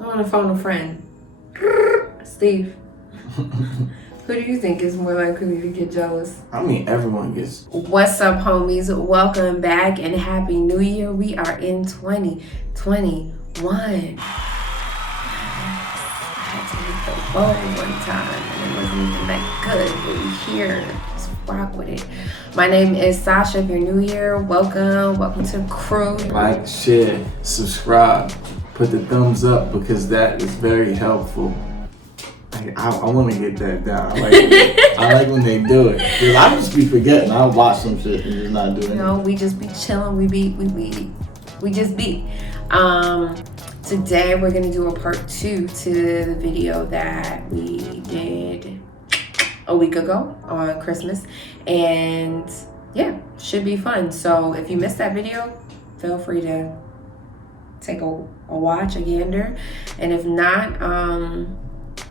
I'm on the phone with a friend. Steve. Who do you think is more likely to get jealous? I mean, everyone gets. What's up, homies? Welcome back and Happy New Year. We are in 2021. I had to hit the bowl one time and it wasn't even that good, but we here. Let's rock with it. My name is Sasha. If you're new here, welcome to the crew. Like, share, subscribe, put the thumbs up because that is very helpful. I want to get that down. I like when they do it. Cause I just be forgetting. I watch some shit and just not doing it. No, we just be chilling. We just be. Today we're gonna do a part 2 to the video that we did a week ago on Christmas, and yeah, should be fun. So if you missed that video, feel free to take a watch, a gander, and if not,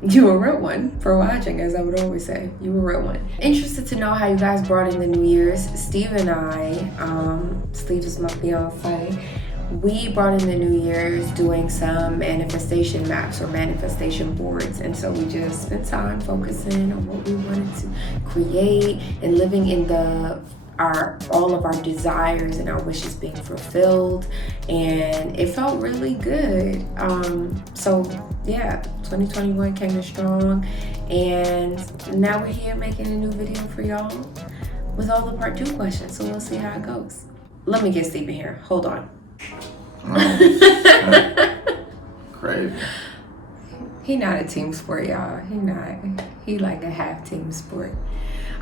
you a real one for watching, as I would always say. You a real one. Interested to know how you guys brought in the New Year's. Steve and I, Steve is my fiance, we brought in the New Year's doing some manifestation maps or manifestation boards. And so we just spent time focusing on what we wanted to create and living in all of our desires and our wishes being fulfilled, and it felt really good. So yeah, 2021 came in strong, and now we're here making a new video for y'all with all the part 2 questions. So we'll see how it goes. Let me get Steve in here. Hold on. Crazy. He not a team sport, y'all. He like a half team sport.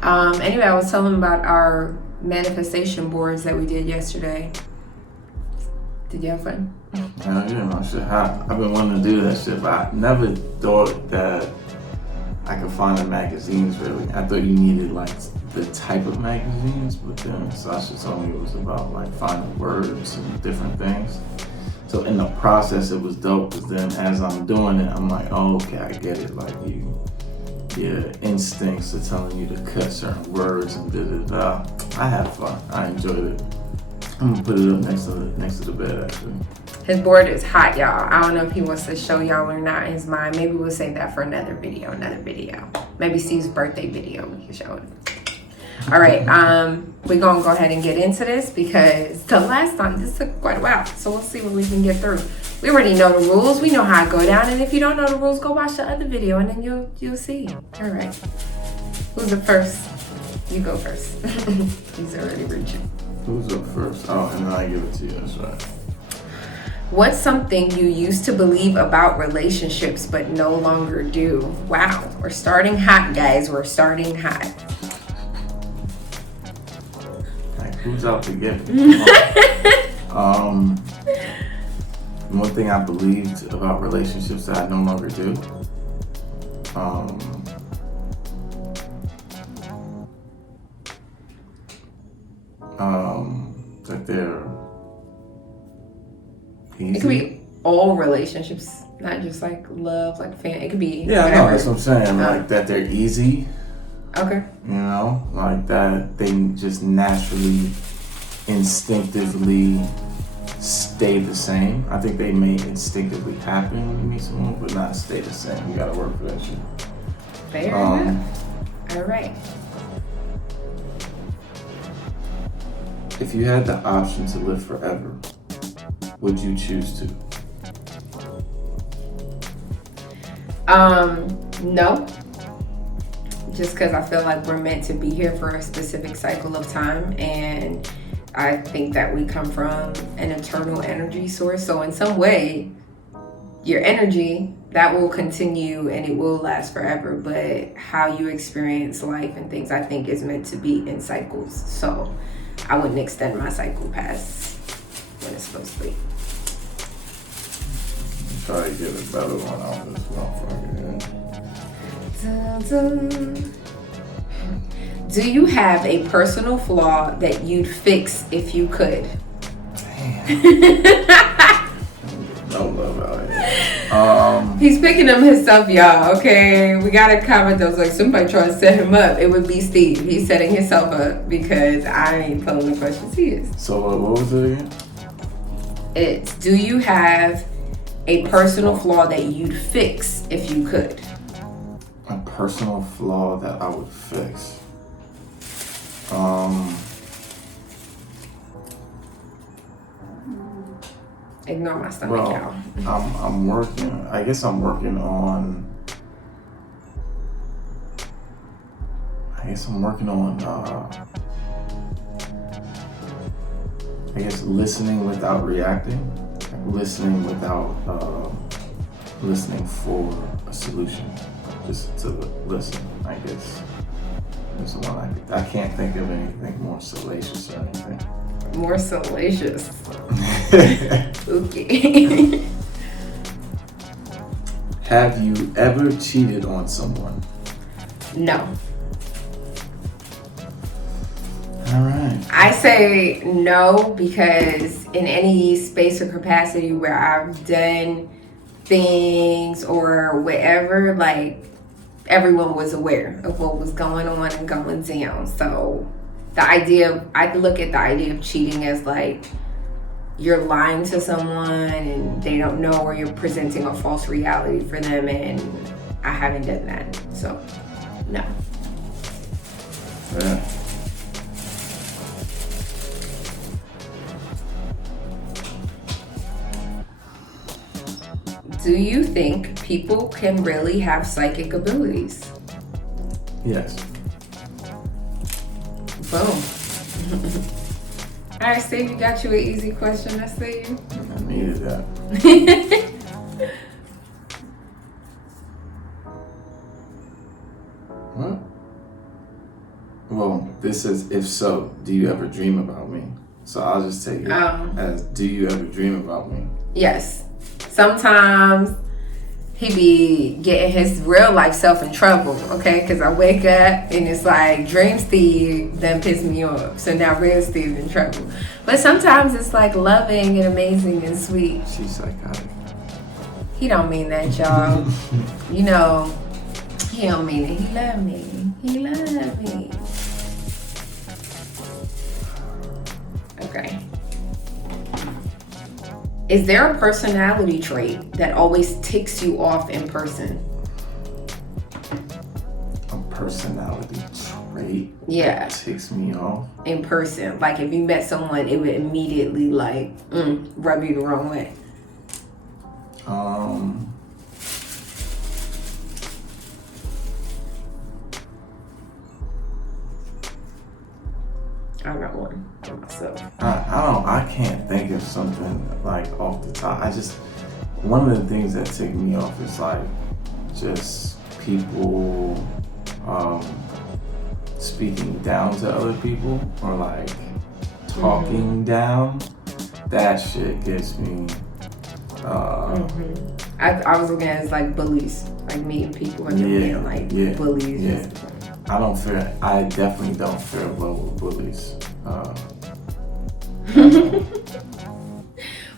Anyway, I was telling him about our manifestation boards that we did yesterday. Did you have fun? Yeah, shit. I've been wanting to do that shit, but I never thought that I could find the magazines really. I thought you needed like the type of magazines, but then Sasha told me it was about like finding words and different things. So in the process, it was dope, because then as I'm doing it, I'm like, oh, okay, I get it. Like your instincts are telling you to cut certain words and da-da-da. I had fun. I enjoyed it. I'm gonna put it up next to the bed, actually. His board is hot, y'all. I don't know if he wants to show y'all or not in his mind. Maybe we'll save that for another video. Maybe Steve's birthday video we can show him. All right, we're gonna go ahead and get into this because the last time, this took quite a while. So we'll see what we can get through. We already know the rules. We know how it go down. And if you don't know the rules, go watch the other video and then you'll see. All right. Who's up first? You go first. He's already reaching. Who's up first? Oh, and then I give it to you. That's right. What's something you used to believe about relationships but no longer do? Wow. We're starting hot, guys. We're starting hot. Like, who's out to get it? One thing I believed about relationships that I no longer do, that they're easy. It could be all relationships, not just like love, like family. It could be yeah, whatever. I know, that's what I'm saying. Like that they're easy. Okay. You know, like that they just naturally, instinctively stay the same. I think they may instinctively happen when you meet someone, but not stay the same. You gotta work for that shit. Fair enough. All right. If you had the option to live forever, would you choose to? No. Just because I feel like we're meant to be here for a specific cycle of time, and I think that we come from an eternal energy source. So in some way, your energy, that will continue and it will last forever. But how you experience life and things, I think, is meant to be in cycles. So I wouldn't extend my cycle past when it's supposed to be. Try to get a better one on this motherfucker. Dun, dun. Do you have a personal flaw that you'd fix if you could? Damn. No love out here. He's picking them himself, y'all, okay? We gotta comment those. Like, somebody trying to set him up. It would be Steve. He's setting himself up because I ain't pulling the questions he is. So what was it again? It's, do you have A personal flaw that you'd fix if you could. A personal flaw that I would fix. Ignore my stomach, y'all. I'm working. I guess I'm working on. Listening without reacting. Listening without listening for a solution. Just to listen, I guess. That's the one I can't think of anything more salacious or anything. More salacious. Okay. Have you ever cheated on someone? No. All right. I say no because in any space or capacity where I've done things or whatever, like everyone was aware of what was going on and going down. So I look at the idea of cheating as like you're lying to someone and they don't know, or you're presenting a false reality for them, and I haven't done that. So no. Yeah. Do you think people can really have psychic abilities? Yes. Boom. All right, Steve, you got you an easy question. I see you. I needed that. What? Well, this is if so, do you ever dream about me? So I'll just take it as do you ever dream about me? Yes. Sometimes he be getting his real life self in trouble, okay? Because I wake up and it's like Dream Steve done piss me off. So now real Steve in trouble. But sometimes it's like loving and amazing and sweet. She's psychotic. He don't mean that, y'all. You know, he don't mean it. He love me. He love me. Okay. Is there a personality trait that always ticks you off in person? A personality trait? Yeah. That ticks me off? In person. Like if you met someone, it would immediately like rub you the wrong way. I got one for myself. I can't think of something like off the top. One of the things that tick me off is like just people speaking down to other people or like talking down. That shit gets me. I was looking at it as like bullies, like meeting people and being like bullies. Yeah. I definitely don't fare well with bullies.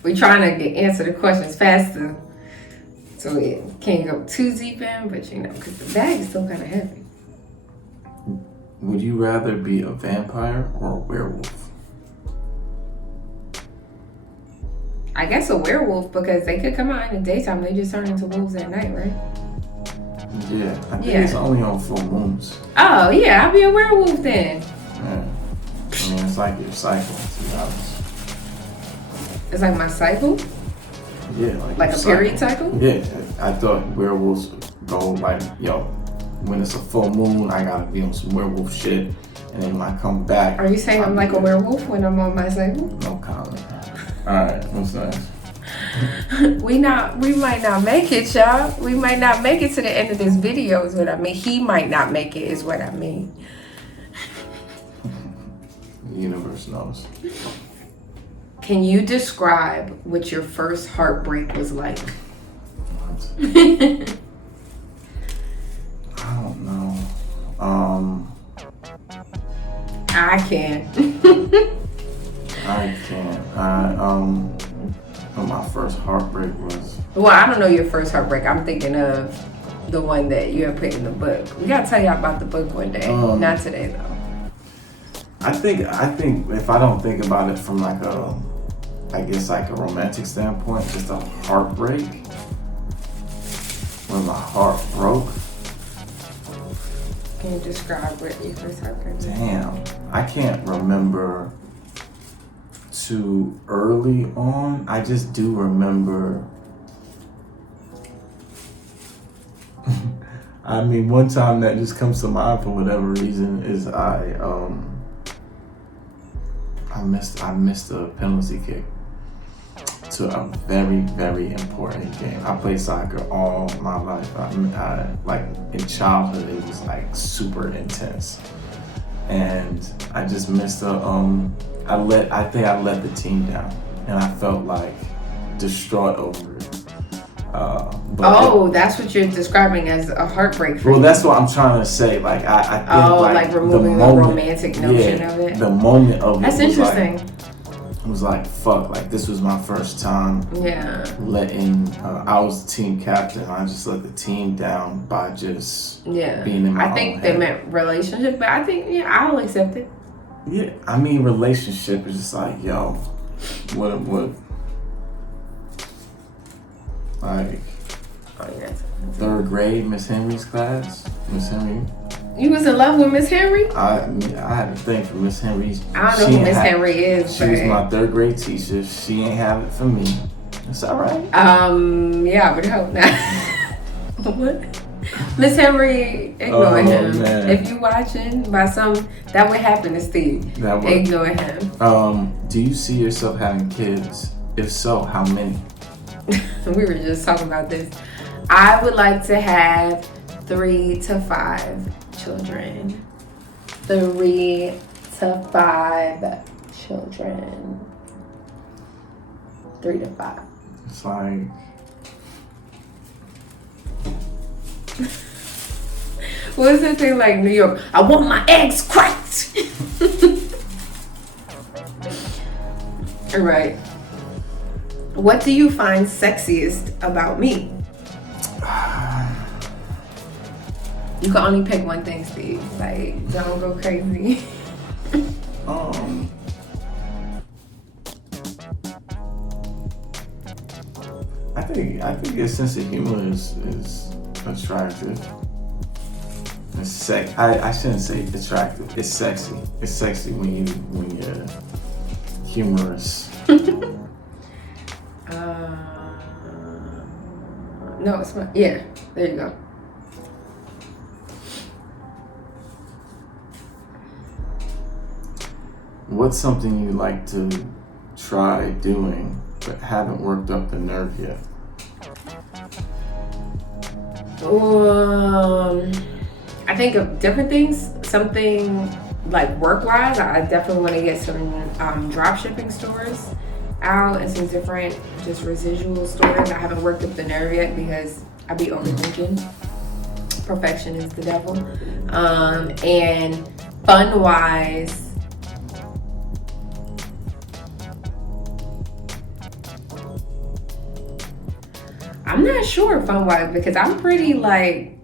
We're trying to answer the questions faster so it can't go too deep in, but you know, because the bag is still kind of heavy. Would you rather be a vampire or a werewolf? I guess a werewolf, because they could come out in the daytime, they just turn into wolves at night, right? Yeah, I think it's only on full moons. Oh, yeah, I'll be a werewolf then. Yeah. I mean, it's like your cycle, to be honest. It's like my cycle? Yeah, like a period cycle? Yeah, I thought werewolves go like, when it's a full moon, I gotta be on some werewolf shit. And then when I come back... Are you saying I'm like a werewolf when I'm on my cycle? No comment. Alright, what's next? We might not make it, y'all. We might not make it to the end of this video is what I mean. He might not make it is what I mean. The universe knows. Can you describe what your first heartbreak was like? What? I don't know. I can't. I can't. What my first heartbreak was. Well, I don't know your first heartbreak. I'm thinking of the one that you have put in the book. We gotta tell y'all about the book one day. Not today though. I think if I don't think about it from like a romantic standpoint, just a heartbreak. when my heart broke. Can you describe what you first heard? Damn, I can't remember too early on. I just do remember. I mean, one time that just comes to mind for whatever reason is I missed a penalty kick to a very, very important game. I played soccer all my life. I like in childhood, it was like super intense, and I just missed I think I let the team down, and I felt like distraught over it. That's what you're describing as a heartbreak for you. Well, that's what I'm trying to say. Like I think like removing the romantic notion of it. The moment of that's it was interesting. It was like, fuck, like this was my first time letting, I was the team captain. I just let the team down by just being in my I think they meant relationship, but I think, I'll accept it. Yeah, I mean, relationship is just like, yo, what, like, third grade, Miss Henry's class, Miss Henry. You was in love with Miss Henry? I had a thing for Miss Henry. I don't know who Miss Henry is. She was my third grade teacher. She ain't have it for me. It's all right. I would hope not. What? Miss Henry, ignore him. Man. If you watching, that would happen to Steve. Ignore him. Do you see yourself having kids? If so, how many? We were just talking about this. I would like to have 3 to 5 children. 3 to 5 children. 3 to 5. It's like. What's that thing like New York? I want my eggs cracked. All right. What do you find sexiest about me? You can only pick one thing, Steve. Like, don't go crazy. I think your sense of humor is attractive. It's I shouldn't say attractive. It's sexy. It's sexy when you're humorous. No, it's not. Yeah, there you go. What's something you like to try doing but haven't worked up the nerve yet? I think of different things. Something like work-wise, I definitely want to get some drop shipping stores out and some different just residual stores. I haven't worked up the nerve yet because I be overthinking. Perfection is the devil. And fun-wise, I'm not sure fun-wise because I'm pretty like,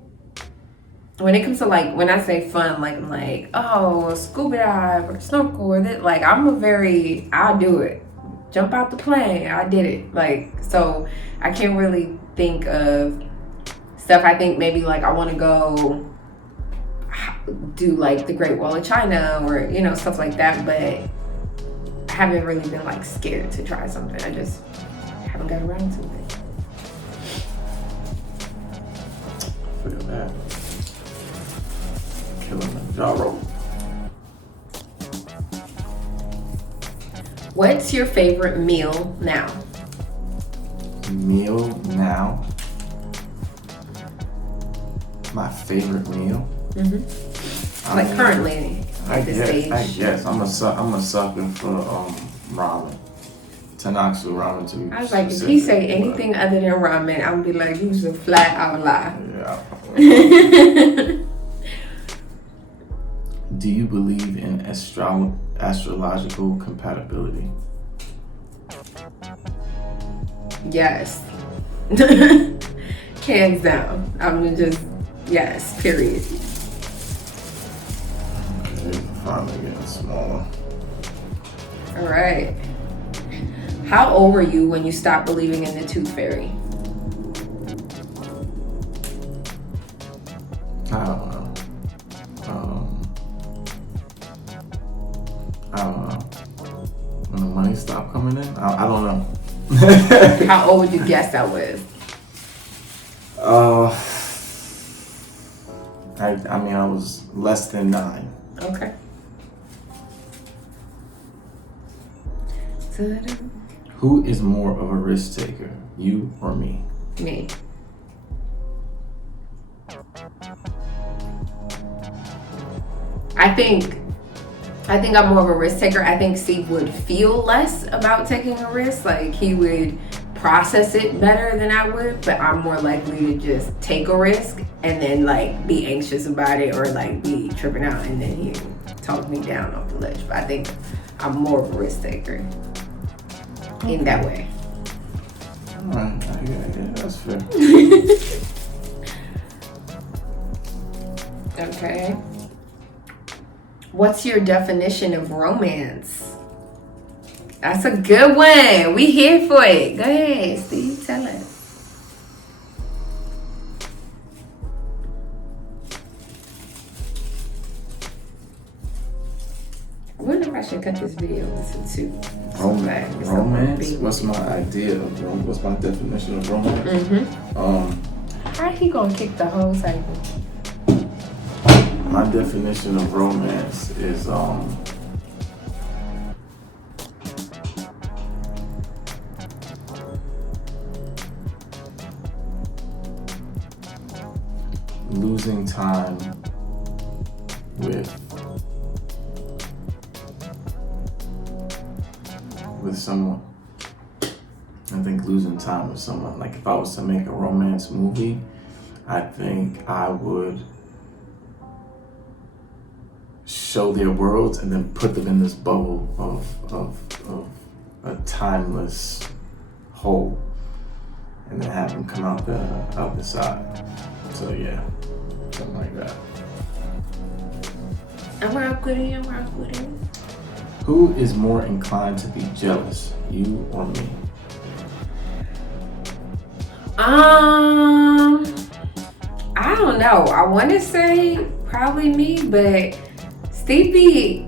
when it comes to like, when I say fun, like I'm like, oh, scuba dive or snorkel or that, like I'll do it. Jump out the plane, I did it. Like, so I can't really think of stuff. I think maybe like I want to go do like the Great Wall of China or, stuff like that. But I haven't really been like scared to try something. I just haven't got around to it. Feel that. Kilimanjaro. What's your favorite meal now? Meal now? My favorite meal? Mm-hmm. Like currently at this stage? I guess. I'm a sucker for ramen. Tanaksu ramen to be I was like, if he say anything other than ramen, I'm gonna be like, you just flat out lie. Yeah. Do you believe in astrological compatibility? Yes. Hands down. I'm just, yes, period. It's finally getting smaller. All right. How old were you when you stopped believing in the tooth fairy? How old would you guess I was? I mean, I was less than 9. Okay. Who is more of a risk taker, you or me? Me. I think I'm more of a risk taker. I think Steve would feel less about taking a risk. Like, he would process it better than I would, but I'm more likely to just take a risk and then like be anxious about it or like be tripping out, and then he talk me down off the ledge. But I think I'm more of a risk taker in that way. Alright, yeah, that's fair. Okay. What's your definition of romance? That's a good one. We here for it. Go ahead, Steve. Tell us. I wonder if I should cut this video and listen to Romance? What's my idea of romance? What's my definition of romance? How he gonna kick the whole cycle? My definition of romance is losing time with someone. I think losing time with someone. Like, if I was to make a romance movie, I think I would show their worlds and then put them in this bubble of a timeless whole, and then have them come out the side. So yeah, something like that. I'm rock with it. Who is more inclined to be jealous, you or me? I don't know. I want to say probably me, but Stevie,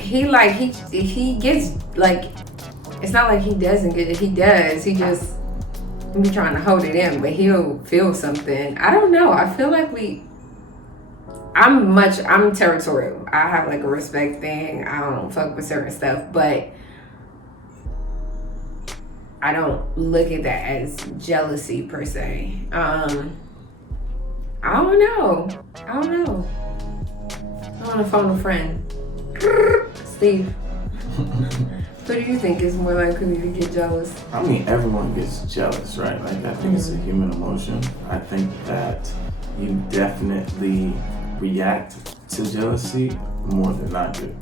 he gets like, it's not like he doesn't get it. He does. He just be trying to hold it in, but he'll feel something. I don't know. I feel like I'm territorial. I have like a respect thing. I don't fuck with certain stuff, but I don't look at that as jealousy per se. I don't know. I want to phone a friend. Steve. Who do you think is more likely to get jealous? I mean, everyone gets jealous, right? Like, I think it's a human emotion. I think that you definitely react to jealousy more than I do.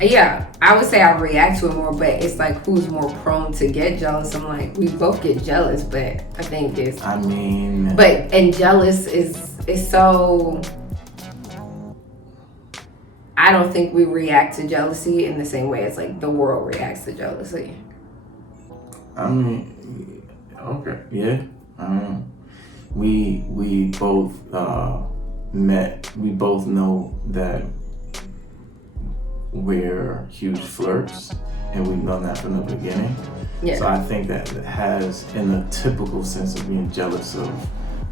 Yeah, I would say I react to it more, but it's like, who's more prone to get jealous? I'm like, we both get jealous, but I think it's... and jealous is so... I don't think we react to jealousy in the same way as like the world reacts to jealousy. I mean, okay, yeah. We both met. We both know that we're huge flirts, and we've known that from the beginning. Yeah. So I think that it has, in the typical sense of being jealous of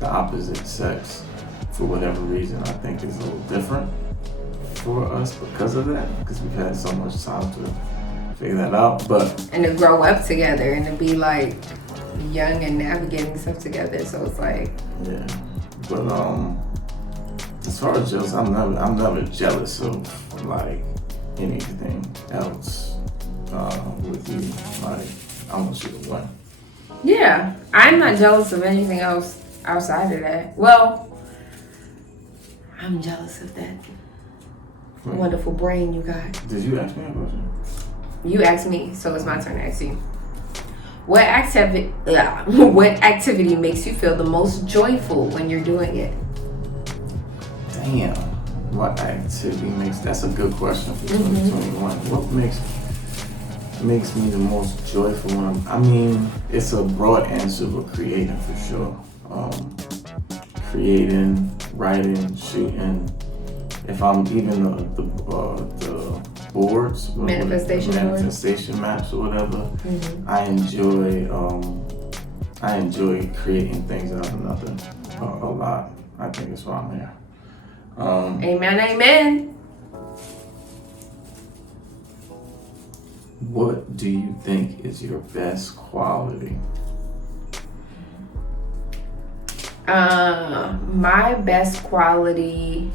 the opposite sex, for whatever reason, I think is a little different for us because of that, because we've had so much time to figure that out. And to grow up together and to be like young and navigating stuff together, so it's like, yeah. But as far as jealous, I'm never jealous of like anything else with you. Like, I want you to win. Yeah, I'm not jealous of anything else outside of that. Well, I'm jealous of that wonderful brain you got. Did you ask me a question? You asked me, so it's my turn to ask you. What activity makes you feel the most joyful when you're doing it? Damn. What activity that's a good question for 2021. What makes me the most joyful when I mean, it's a broad answer, but creating for sure. Creating, writing, shooting. If I'm even the boards, manifestation maps or whatever. I enjoy creating things out of nothing a lot. I think it's why I'm here. Amen. What do you think is your best quality? My best quality,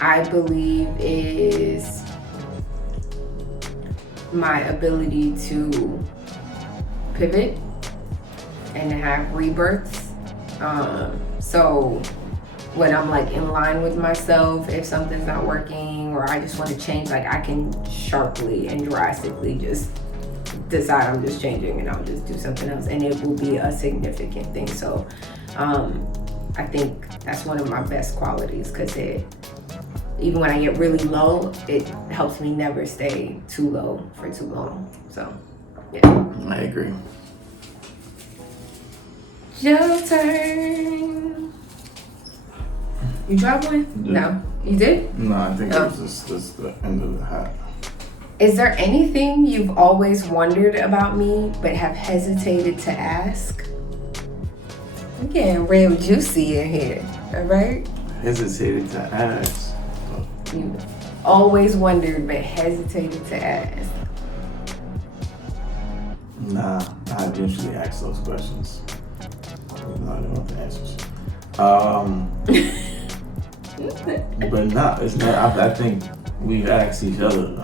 I believe, is my ability to pivot and have rebirths. So when I'm like in line with myself, if something's not working or I just want to change, like I can sharply and drastically just decide I'm just changing and I'll just do something else and it will be a significant thing. So I think that's one of my best qualities, because even when I get really low, it helps me never stay too low for too long. So yeah, I agree. Your turn. You dropped one? Yeah. No. You did? No, I think it was just the end of the hat. Is there anything you've always wondered about me but have hesitated to ask? I'm getting real juicy in here, all right? Hesitated to ask. You always wondered but hesitated to ask. Nah, I eventually ask those questions. No, I don't want the answers. But no, it's not. I think we've asked each other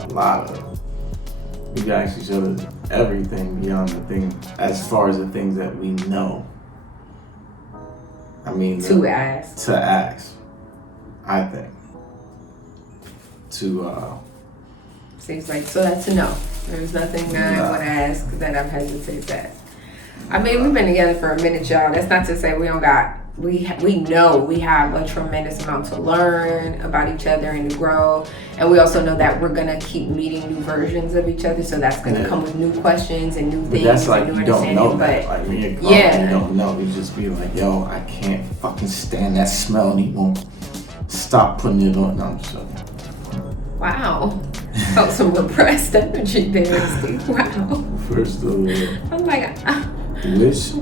we've asked each other everything beyond the thing, as far as the things that we know. I mean, to ask, I think. Seems like, so that's a no. There's nothing that I would ask that I've hesitated to ask. I mean, we've been together for a minute, y'all. That's not to say we don't got, we know we have a tremendous amount to learn about each other and to grow. And we also know that we're going to keep meeting new versions of each other. So that's going to come with new questions and new things. But that's like, and new you don't know that. But like me and Carl, you don't know. You just be like, yo, I can't fucking stand that smell and he won't stop putting it on. No, I'm just joking. Wow. Felt some repressed energy there, Steve. Wow. First of all, I'm like, which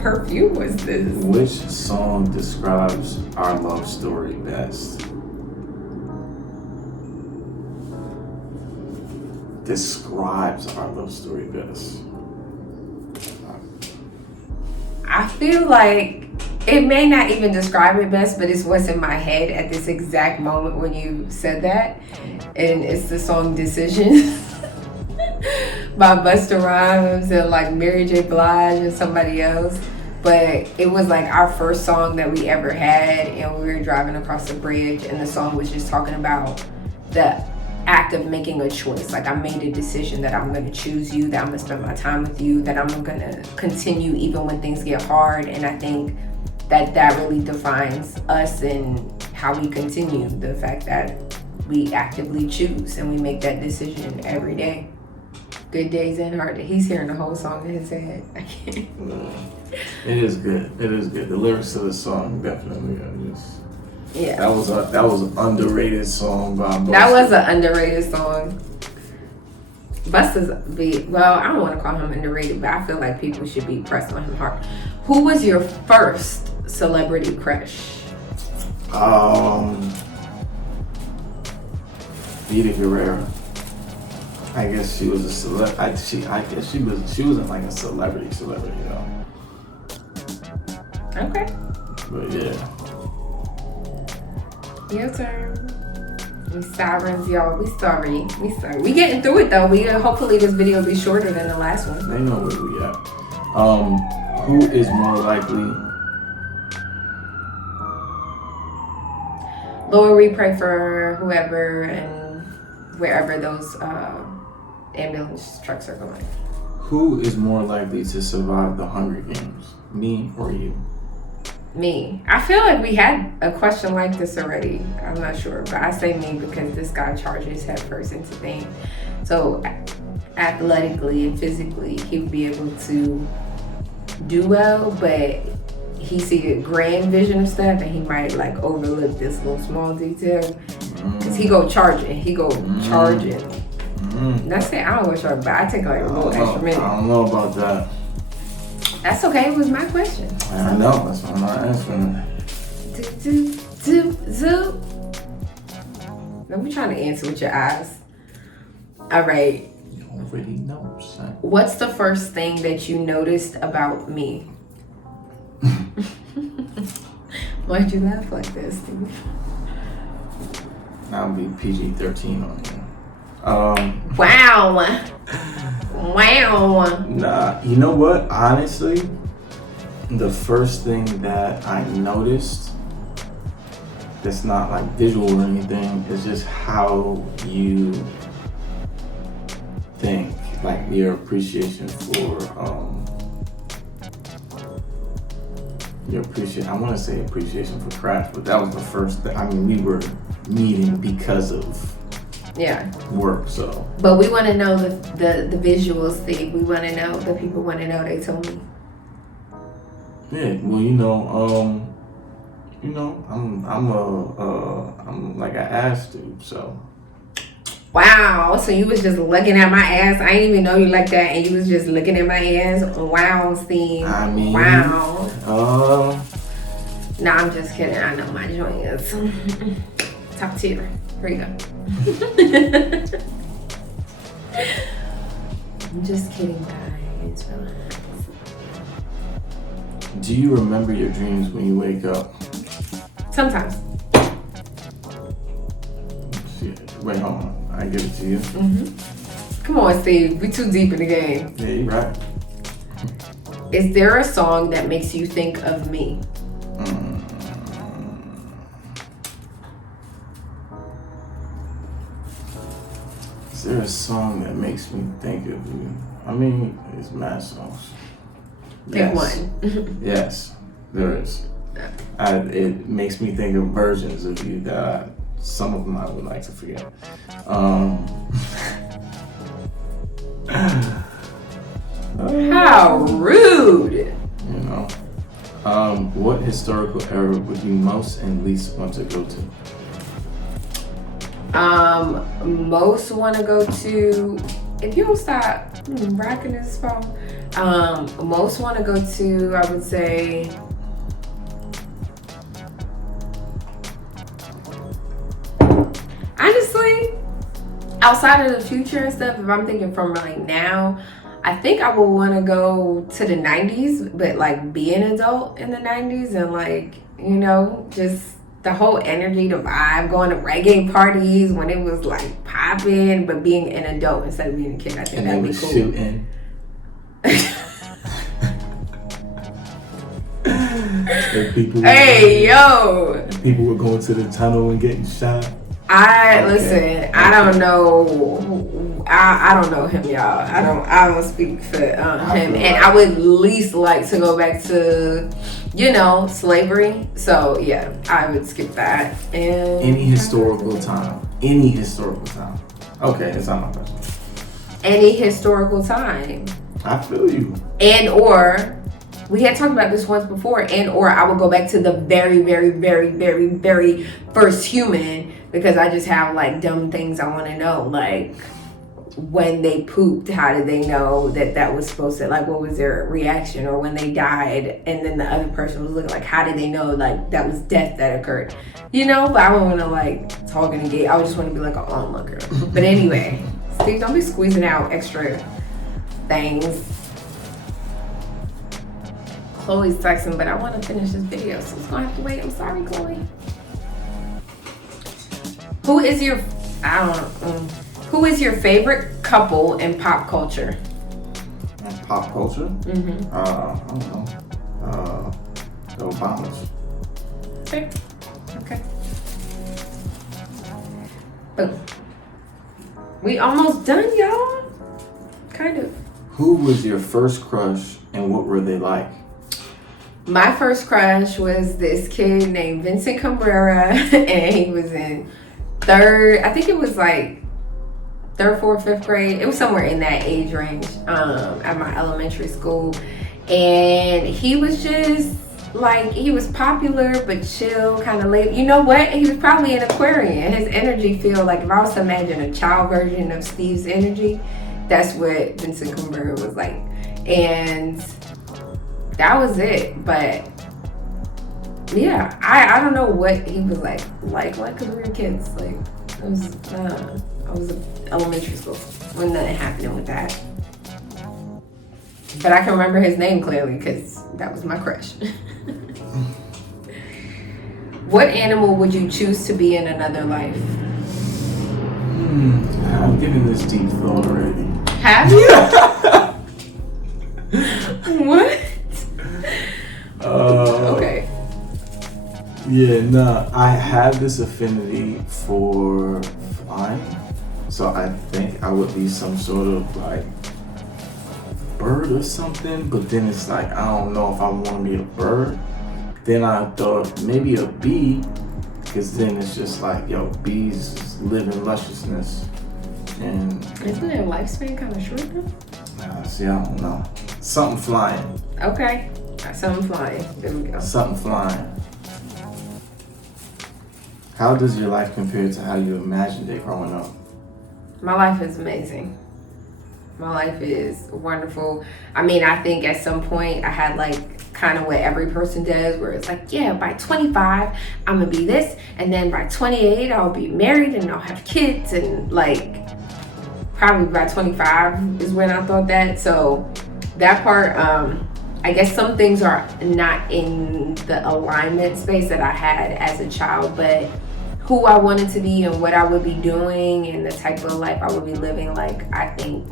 perfume was this? Which song describes our love story best? Describes our love story best. I feel like it may not even describe it best, but it's what's in my head at this exact moment when you said that. And it's the song Decisions by Busta Rhymes and like Mary J. Blige and somebody else. But it was like our first song that we ever had, and we were driving across the bridge, and the song was just talking about the act of making a choice. Like, I made a decision that I'm going to choose you, that I'm going to spend my time with you, that I'm going to continue even when things get hard. And I think that really defines us and how we continue, the fact that we actively choose and we make that decision every day. Good days and hard days. He's hearing the whole song in his head. I can't. It is good. It is good. The lyrics to the song definitely are just. Yeah. That was an underrated song by Busta. That was an underrated song. Busta's beat. Well, I don't want to call him underrated, but I feel like people should be pressed on him hard. Who was your first celebrity crush? Vita Guerrero. I guess she was a celeb. I guess she wasn't like a celebrity though. Okay. But yeah. Your turn. We sirens, y'all. We sorry. We getting through it though. Hopefully this video will be shorter than the last one. They know where we at. Who is more likely? Lord, we pray for whoever and wherever those ambulance trucks are going. Who is more likely to survive the Hunger Games? Me or you? Me. I feel like we had a question like this already. I'm not sure, but I say me because this guy charges headfirst into things. So athletically and physically, he would be able to do well, but he see a grand vision of stuff and he might like overlook this little small detail. Cause he go charging. He go charging. That's it. I don't go charging, but I take like a little extra minute. I don't know about that. That's okay. It was my question. I know. That's why I'm not answering it. Now we're trying to answer with your eyes. All right. You already know, son. What's the first thing that you noticed about me? Why'd you laugh like this, Steve? I'll be PG-13 on you. Wow. Nah, you know what? Honestly, the first thing that I noticed that's not like visual or anything is just how you think, like your appreciation for I want to say appreciation for craft, but that was the first thing. I mean, we were meeting because of work, so. But we want to know the visuals, Steve. We want to know, the people want to know, they told me. Yeah, well, I'm like an ass dude, so. Wow, so you was just looking at my ass. I didn't even know you like that, and you was just looking at my ass. Wow, Steve. I mean, wow. Nah, I'm just kidding. I know my joint is top tier. Here you go. I'm just kidding, guys. Relax. Do you remember your dreams when you wake up? Sometimes. Wait, hold on. I give it to you. Come on, Steve. We too deep in the game. Yeah, you're right. Is there a song that makes you think of me? Is there a song that makes me think of you? I mean, it's mad songs. Pick one. Yes, there is. It makes me think of versions of you that some of them I would like to forget. How rude! You know. What historical era would you most and least want to go to? Most want to go to, if you don't stop rocking this phone, most want to go to, I would say, honestly, outside of the future and stuff, if I'm thinking from like now, I think I would want to go to the 90s, but like be an adult in the 90s and like, just the whole energy, the vibe, going to reggae parties when it was like popping, but being an adult instead of being a kid. I think that'd be cool. Shooting. People were going to the tunnel and getting shot. Listen, I don't know. I don't know him, y'all. I don't speak for him, and I would least like to go back to, slavery. So yeah, I would skip that. And any historical time. Okay, that's not my question. Any historical time. I feel you. And or. We had talked about this once before, and or I would go back to the very, very, very, very, very first human, because I just have like dumb things I want to know, like when they pooped, how did they know that was supposed to, like, what was their reaction? Or when they died and then the other person was looking, like, how did they know like that was death that occurred? But I don't want to like talk in the gate. I would just want to be like an onlooker. But anyway, Steve, don't be squeezing out extra things. Chloe's texting, but I want to finish this video, so it's gonna have to wait. I'm sorry, Chloe. Who is your favorite couple in pop culture? Pop culture? I don't know. The Obamas. Okay. Boom. We almost done, y'all. Kind of. Who was your first crush and what were they like? My first crush was this kid named Vincent Cabrera, and he was in third, fourth, fifth grade. It was somewhere in that age range at my elementary school. And he was just like he was popular but chill, kind of late. You know what? He was probably an Aquarian. His energy feel like, if I was to imagine a child version of Steve's energy, that's what Vincent Kumber was like. And that was it. But yeah, I don't know what he was like because we were kids. Like I was in elementary school when nothing happening with that. But I can remember his name clearly because that was my crush. What animal would you choose to be in another life? I'm getting this deep thought already. Have you? What? Okay. Yeah, no, I have this affinity for flying, so I think I would be some sort of like bird or something, but then it's like, I don't know if I want to be a bird. Then I thought maybe a bee, because then it's just like, yo, bees live in lusciousness. And isn't their lifespan kind of short though? See, I don't know. Something flying. Okay, something flying. There we go. Something flying. How does your life compare to how you imagined it growing up? My life is amazing. My life is wonderful. I mean, I think at some point I had like kind of what every person does, where it's like, yeah, by 25, I'm gonna be this. And then by 28, I'll be married and I'll have kids. And like, probably by 25 is when I thought that. So that part, I guess some things are not in the alignment space that I had as a child, but who I wanted to be and what I would be doing and the type of life I would be living, like, I think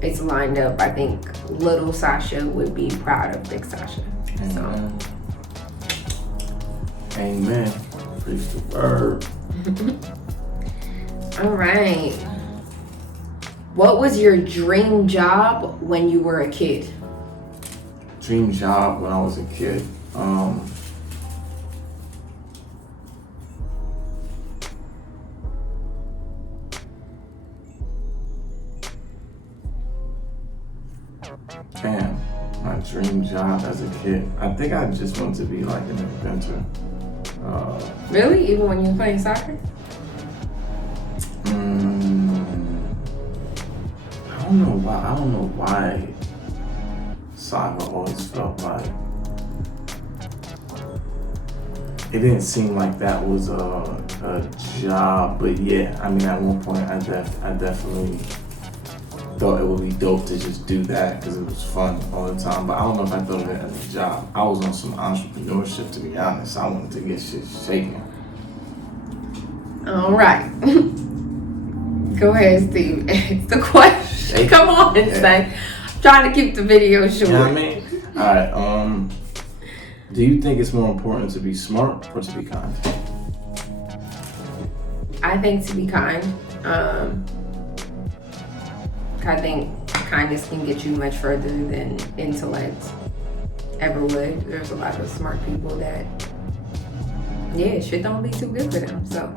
it's lined up. I think little Sasha would be proud of big Sasha. Amen. Amen. Preach the word. All right. What was your dream job when you were a kid? Dream job when I was a kid. Damn, my dream job as a kid. I think I just wanted to be like an inventor. Really? Even when you were playing soccer? I don't know why soccer always felt like it didn't seem like that was a job, but yeah, I mean, at one point I definitely thought it would be dope to just do that because it was fun all the time, but I don't know if I thought of it as a job. I was on some entrepreneurship, to be honest. I wanted to get shit shaking. All right. Go ahead, Steve. It's the question. Come on, son. Trying to keep the video short. You know what I mean? All right. Do you think it's more important to be smart or to be kind? I think to be kind. I think kindness can get you much further than intellect ever would. There's a lot of smart people that, yeah, shit don't be too good for them. So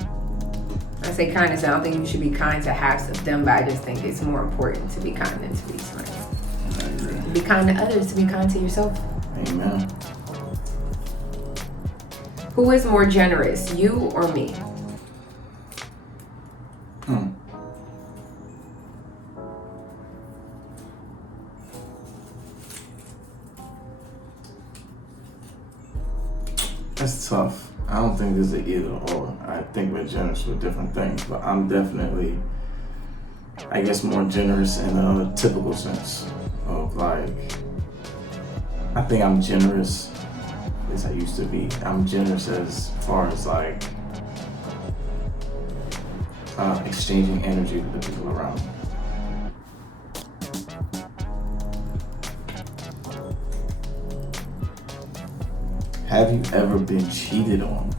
I say kindness. I don't think you should be kind to have stuff done, but I just think it's more important to be kind than to be smart. I agree. Be kind to others, to be kind to yourself. Amen. Who is more generous, you or me? That's tough. I don't think there's an either or. I think we're generous with different things, but I'm definitely, I guess, more generous in a typical sense of like, I think I'm generous as I used to be. I'm generous as far as like exchanging energy with the people around me. Have you ever been cheated on?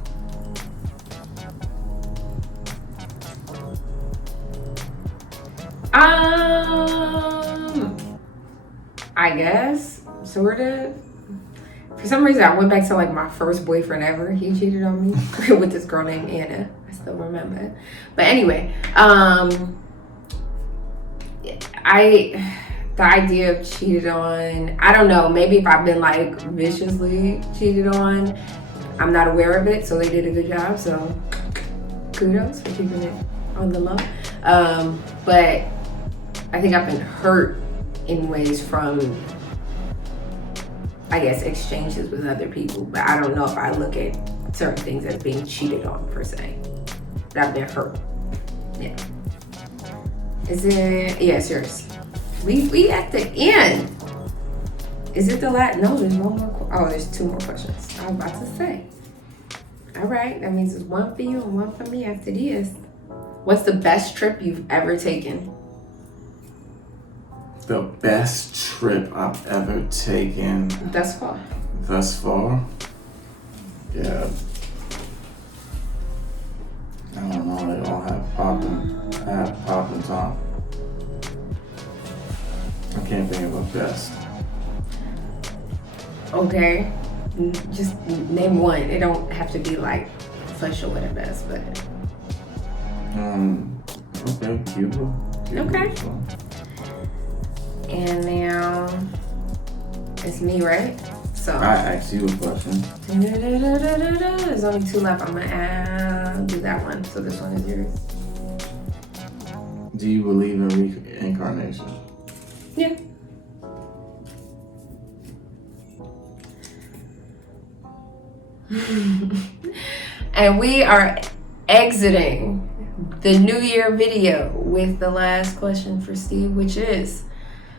I guess, sort of. For some reason, I went back to like my first boyfriend ever. He cheated on me with this girl named Anna. I still remember. But anyway, the idea of cheated on, I don't know, maybe if I've been like viciously cheated on, I'm not aware of it, so they did a good job, so kudos for keeping it on the low. But I think I've been hurt in ways from, I guess, exchanges with other people, but I don't know if I look at certain things as being cheated on per se. But I've been hurt. Yeah. Is it? Yeah, it's yours. We at the end. Is it the last? No, there's one more. Oh, there's two more questions. I was about to say. All right, that means it's one for you and one for me after this. What's the best trip you've ever taken? The best trip I've ever taken Thus far. Yeah. I don't know, they all have popping time. I can't think of a best. Okay. Just name one. It don't have to be like for sure the best, but. Okay, Cuba. Okay. And now it's me, right? So I asked you a question. There's only two left. I'm gonna do that one. So this one is yours. Do you believe in reincarnation? Yeah. And we are exiting the New Year video with the last question for Steve, which is,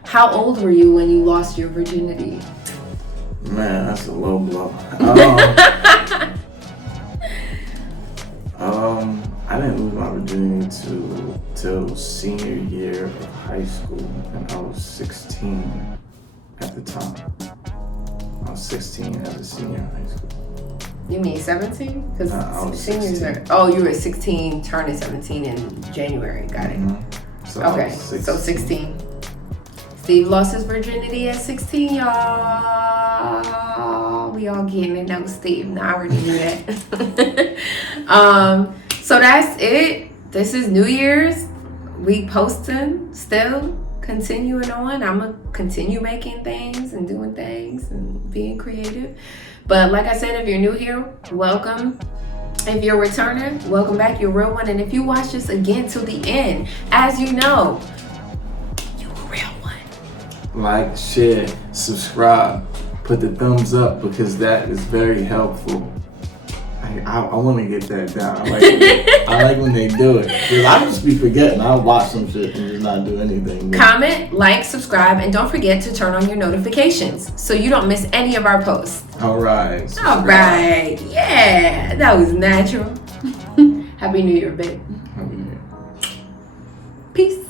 how old were you when you lost your virginity? Man, that's a low blow. I didn't lose my virginity till senior year of high school, and I was 16 at the time. I was 16 as a senior in high school. You mean 17? Because seniors 16. are. Oh, you were 16, turning 17 in January. Got it. Mm-hmm. So okay, so 16. Steve lost his virginity at 16, y'all. We all getting to know Steve. Now I already knew that. So that's it. This is New Year's. We posting still, continuing on. I'm gonna continue making things and doing things and being creative. But like I said, if you're new here, welcome. If you're returning, welcome back. You're a real one. And if you watch this again till the end, as you know, you're a real one. Like, share, subscribe, put the thumbs up, because that is very helpful. I want to get that down. I like when they do it. Because I just be forgetting. I'll watch some shit and just not do anything. Comment, like, subscribe, and don't forget to turn on your notifications so you don't miss any of our posts. All right. All right. Yeah, that was natural. Happy New Year, babe. Happy New Year. Peace.